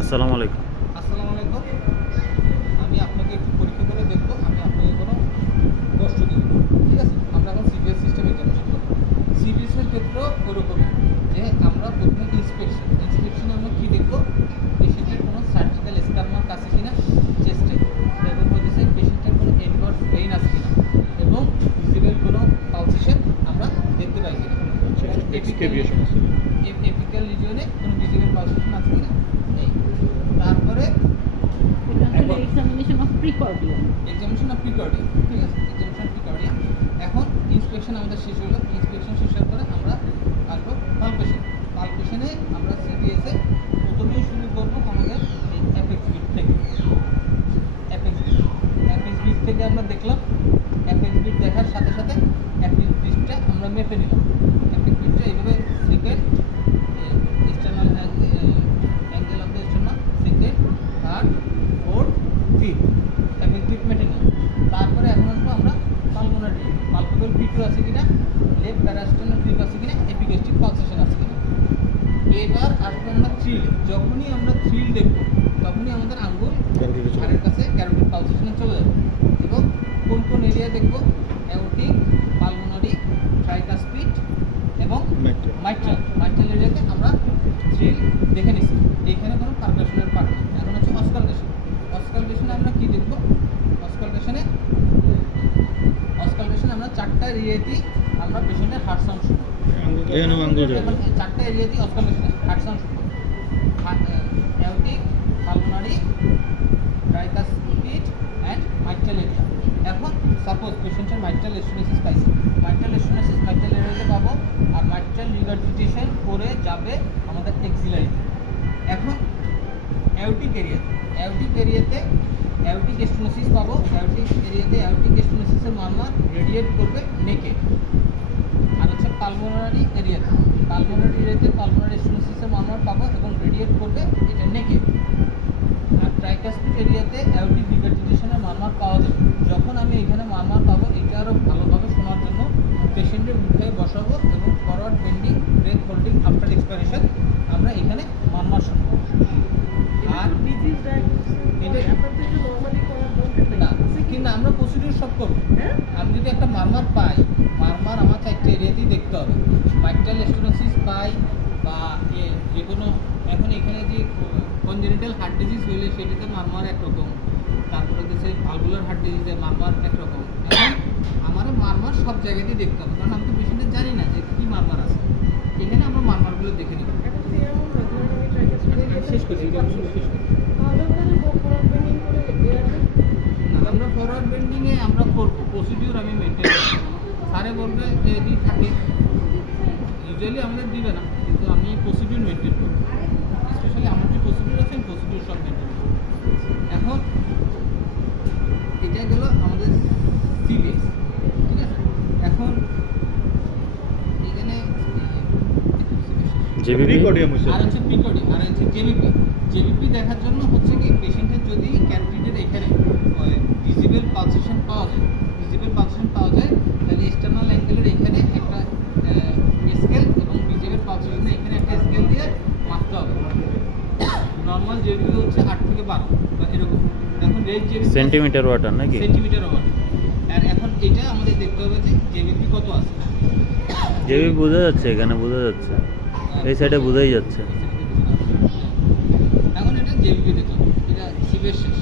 আসসালামু আলাইকুম। আসসালামু আলাইকুম। আমি আপনাকে একটু পরীক্ষা করে দেখবো, আমি আপনাকে কোনো কষ্ট দিব না। ঠিক আছে, আমরা এখন সিবিএস সিস্টেম এক্সামিনেশন করবো। সিবিএসের ক্ষেত্রেও ওরকমই, যে আমরা প্রথমে ইন্সপেকশনে আমরা কী দেখবো, পেশেন্টের কোনো সার্জিক্যাল স্কার মার্ক আছে কিনা চেস্টে, এবং হচ্ছে পেশেন্টের কোনো এনভার্স ভেইন আছে কিনা, এবং ভিজিবল কোনো পালসেশন আমরা দেখতে পাই কিনা, এপিক্যাল রিজিয়নে কোনো ভিজিবল পালসেশন আছে কিনা নেই। তারপরে এক্সামিনেশন অফ প্রিকর্ডিয়াম, ঠিক আছে, এক্সামিনেশন অফ প্রিকর্ডিয়াম। এখন ইন্সপেকশন আমাদের শেষ হলো। ইন্সপেকশন শেষ হওয়ার পরে আমরা আসবো পালপেশনে আমরা সিবিএসে প্রথমেই শুরু করবো আমাদের অ্যাপেক্স বিট থেকে। অ্যাপেক্স বিট থেকে আমরা দেখলাম, অ্যাপেক্স বিট দেখার সাথে সাথে অ্যাপেক্স বিটটা আমরা মেপে নিলাম। অ্যাপেক্স বিটটা এইভাবে second external angle of the external second third fourth fifth apex beat মেপে নিলাম। তারপরে এখন আসবো আমরা পালমোনারি পালপেবল পিটু আছে কিনা, লেফট প্যারাস্টাইনাল ট্রিপ আছে কিনা, এপিগ্যাস্ট্রিক পালসেশন আছে কিনা। এবার আসবো আমরা থ্রিল। যখনই আমরা থ্রিল দেখবো তখনই আমাদের আঙ্গুল ঘাড়ের কাছে ক্যারোটিড পালসেশনে চলে যাবে। এবং কোন কোন এরিয়া দেখবো, অ্যাওর্টিক, পালমোনারি, ট্রাইকাসপিড এবং মাইট্রাল এরিয়াতে আমরা থ্রিল দেখে নিছি। এইখানে কোনো পারকাশনের পার্ট নেই। এখন হচ্ছে অস্কালটেশনে আমরা কি দেখবো, অস্কালটেশনে আমরা চারটা এরিয়াতেই আমরা পেশেন্টের হার্ট সাউন্ড শুনবো। এখন চারটা এরিয়াতেই অস্কালটেশনে হার্ট সাউন্ড শুনবো, aortic, pulmonary, tricuspid and mitral area. এখন সাপোজ পেশেন্টের মাইট্রাল স্টেনোসিস পাইছে, মাইট্রাল এরিয়াতে পাবো, আর মাইট্রাল রিগার্জিটেশন করে যাবে আমাদের এক্সিলারিতে। এখন অ্যাওর্টিক এরিয়াতে অ্যাওর্টিক স্টেনোসিস পাবো। অ্যাওর্টিক স্টেনোসিসের মারমার রেডিয়েট করবে নেকে। আর হচ্ছে পালমোনারি এরিয়াতে পালমোনারি স্টেনোসিসের মারমার পাবো এবং রেডিয়েট করবে এটা নেকে। আর ট্রাইকাসপিড এরিয়াতে অ্যাওর্টিক রিগার্জিটেশনের মারমার পাওয়া যাবে। যখন আমি এখানে মারমার পাবো, এটা আরও ভালোভাবে শোনার জন্য পেশেন্টের মুখে বসাবো এবং forward bending, breath holding after expiration আমরা এখানে মারমার শুনবো। আর না, কিন্তু আমরা প্রসিডিউর সব করবো। আমি যদি একটা মারমার পাই, মারমার আমার চারটে এরিয়াতেই দেখতে হবে। মাইট্রাল স্টেনোসিস পাই বা যে কোনো, এখন এখানে যে কনজেনিটাল হার্ট ডিজিজ হইলে সেটাতে মারমার একরকম, তারপরে হচ্ছে ভালভুলার হার্ট ডিজিজে মারমার একরকম। এখন আমার মারমার সব জায়গাতেই দেখতে হবে, কারণ আমি তো পেশেন্টের জানি না যে কী মারমার আছে। এখানে আমরা মারমারগুলো দেখে নিব। শেষ করছি, আমরা ফরওয়ার্ড বেন্ডিংয়ে আমরা করবো, প্রসিডিউর আমি মেনটেন করবো। স্যারে বলবে যে যদি থাকে, ইউজুয়ালি আমাদের দিবে না, কিন্তু আমি প্রসিডিউর মেনটেন করবো। স্পেশালি আমার যে প্রসিডিউর আছে, প্রসিডিউর সব মেনটেন করবো। এখন এটা গেল আমাদের সিবিএস, ঠিক আছে। এখন এখানে আর হচ্ছে পিকোডি, আর হচ্ছে জেবিপি দেখার জন্য হচ্ছে কি, পেশেন্টের যদি ক্যারোটিডের এখানে ভিজিবল পালসেশন পাওয়া যায়, তাহলে এক্সটার্নাল অ্যাঙ্গেলের এখানে একটা স্কেল এবং ভিজিবল পালসেশনের এখানে একটা স্কেল দিয়ে মাপতে হবে। নর্মাল জেবিপি হচ্ছে 8 থেকে 12 বা এরকম। এখন রেড জেবিপি সেন্টিমিটার ওয়াটার নাকি? Centimetre water. আর এখন এটা আমাদের দেখতে হবে যে জেবিপি কত আছে। জেবি বোঝা যাচ্ছে, এখানে বোঝা যাচ্ছে, এই সাইডে বোঝাই যাচ্ছে। এখন এটা জেবিপি দেখলাম, এটা সিবিএস শেষ।